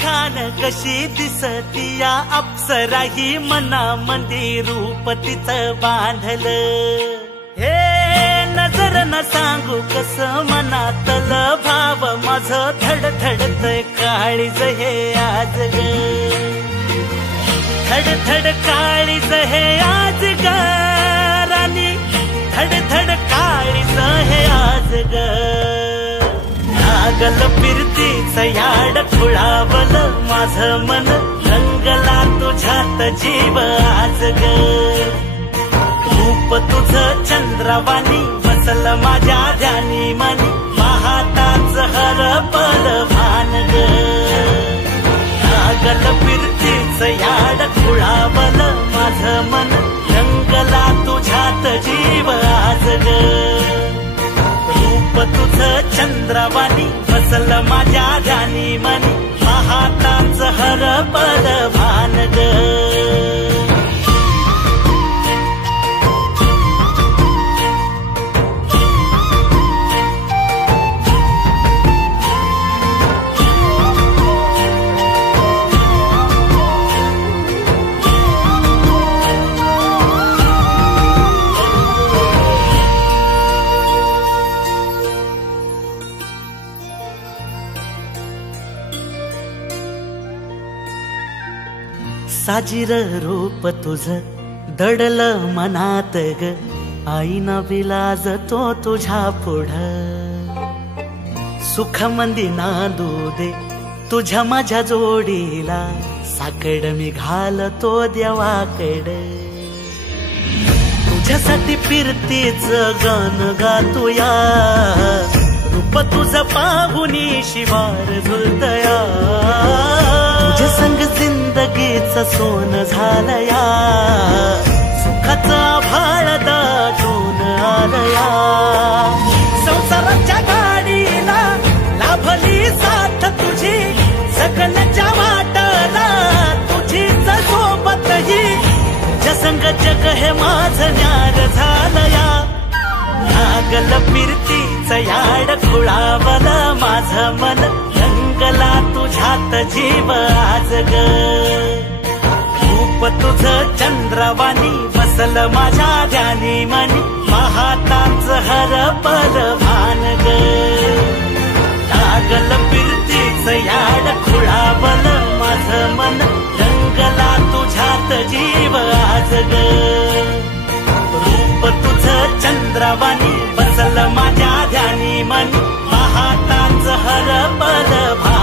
खान कशी दिसती या अप्सरा ही मनामध्ये रूप तिचं बांधल। हे नजर न सांगू कस मनातल भाव माझं धडधडतय काळीज हे आज ग, धडधड काळीज हे आज ग राणी, धडधड काळीज हे आज ग। लागल फिरतीच याड खुळावल माझं मन, रंगला तुझ्यात जीव आज ग। रूप तुझं चंद्रवाणी बसल माझ्या ध्यानी मनी, पाहताच हरपल भान ग। लागल फिरतीच याड खुळावल माझं मन, रंगला तुझ्यात जीव आज ग। रूप तुझं चंद्रवाणी बसल माझ्या ध्यानी मनी, पाहताच हरपल भान ग। साजीर रूप तुझं दडल मनात ग, आईना विलाज तो तुझ्या पुढं। सुख मंदी नांदू दे तुझ्या माझ्या जोडीला, साकड मी घालतो देवाकड। तुझ्यासाठी फिरतीच गान गातोया, रूप तुझं पाहुनी शिवार झुलतया। तुझ्या संग जिंदगीच सोन झालया, सुखाचा भाळ दाटून आलया। संसाराच्या गाडीला लाभली साथ तुझी, सगळ्याच्या वाटला तुझीच सोबत ही। तुझ्या संग जग हे माझं न्यार झालया। लागल फिरतीच याड खुळावल माझं मन, रंगला तुझ्यात जीव आज ग। रूप तुझं चंद्रवाणी बसल माझ्या ध्यानी मनी, पाहताच हरपल भान ग। लागल फिरतीच याड खुळावल माझं मन, रंगला तुझ्यात जीव आज ग। रूप तुझं चंद्रवाणी बसल माझ्या ध्यानी मनी, पाहताच हरपल भान